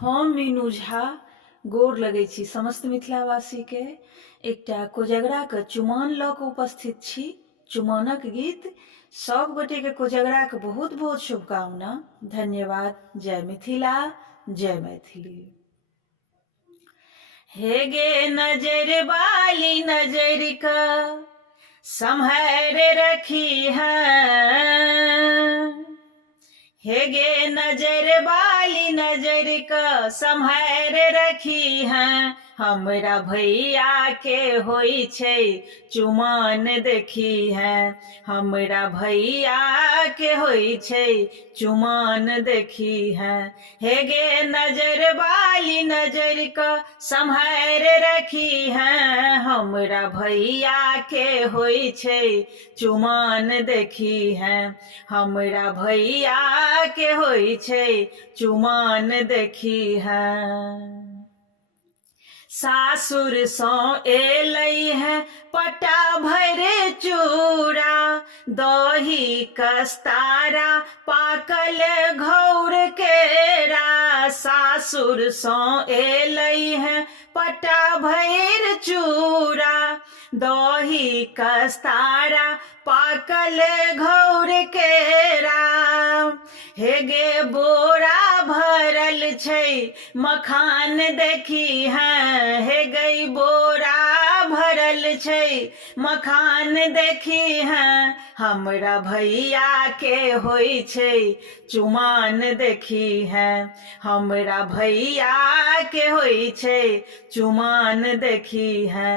हम मीनू झा गोर लगै छी समस्त मिथिलावासी के। एकटा कोजगरा के चुमाओन लऽ कऽ उपस्थित छी। चुमाओनक गीत सब गोटे के कोजगरा के बहुत बहुत शुभकामना। धन्यवाद। जय मिथिला, जय मैथिली। हे गे नजर वाली नजर का सम्हार रखी है, हे गे नजर वाली नजर का सम्हार रखी है। हमरा भैया के होई छै चुमाओन देखी है, हमरा भैया के होई छै चुमाओन देखी है। हे गे नजर वाली नजर का सम्हार रखी है, हमरा भैया के होई छै चुमाओन देखी है, हमरा भैया के होई छै चुमाओन देखी है। सासुर सौ एलै है पटा भरे चूड़ा, दही कस्तारा पाकल घौर केरा। सासुर सौ एलै है पटा भर चूड़ा, दही कस्तारा पाकल घौर केरा। हे गे बोरा भरल छै मखान देखी है, हे गई बोरा भरल छै मखान देखी है। हमरा भैया के होई छै चुमाओन देखी है, हमरा भैया के होई छै चुमाओन देखी है।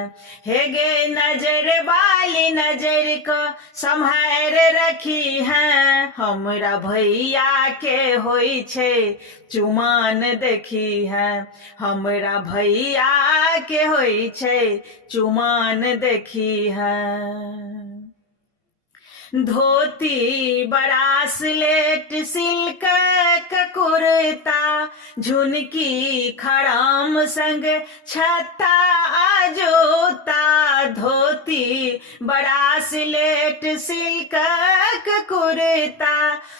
हे गे नजर वाली नजर को सम्हार रखी है, हमरा भैया के होई छै चुमाओन देखी है, हमरा भैया के होई छै चुमाओन देखी है। धोती ब्रासलेट सिल्क कुर्ता, झुनकी खड़ाम संग छत्ता आ जूता। धोती ब्रासलेट सिल्क कुर्ता,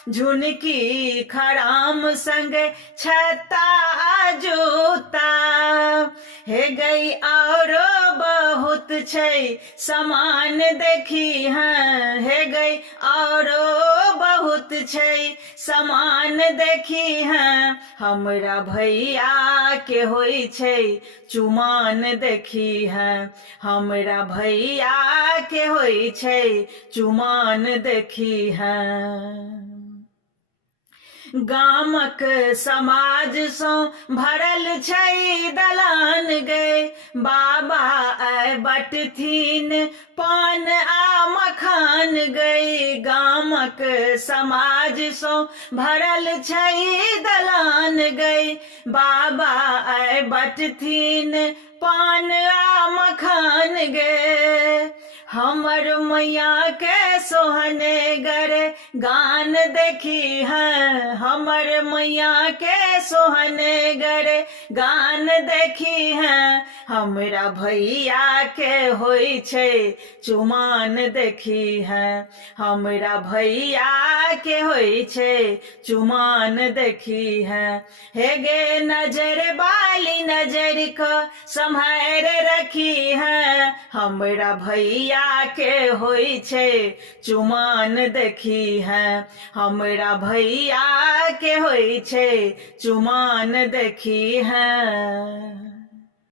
झुनकी खड़ाम संग छत्ता आ जूता। हे गई औरो बहुत छै सामान देखी है, हे गई औरो बहुत छै सामान देखी है। हमरा भैया के होई छै चुमाओन देखी है, हमरा भैया के होई छै चुमाओन देखी है। गामक समाज सो भरल छै दलान गए, बाबा आय बटथिन पान आ मखान गए। गामक समाज सो भरल छै दलान गए, बाबा आय बटथिन पान आ मखान गे। हमर मैया के सोहने गरे गान देखी है, हमर मैया के सोहने गरे गान देखी है। हमरा भैया के होई छै चुमाओन देखी है, हमरा भैया के होई छै चुमाओन देखी है। हे गे नजर वाली नजर को सम्हार रखी है, हमरा भैया के होई छै चुमाओन देखी है, हमरा भैया के होई छै चुमाओन देखी है।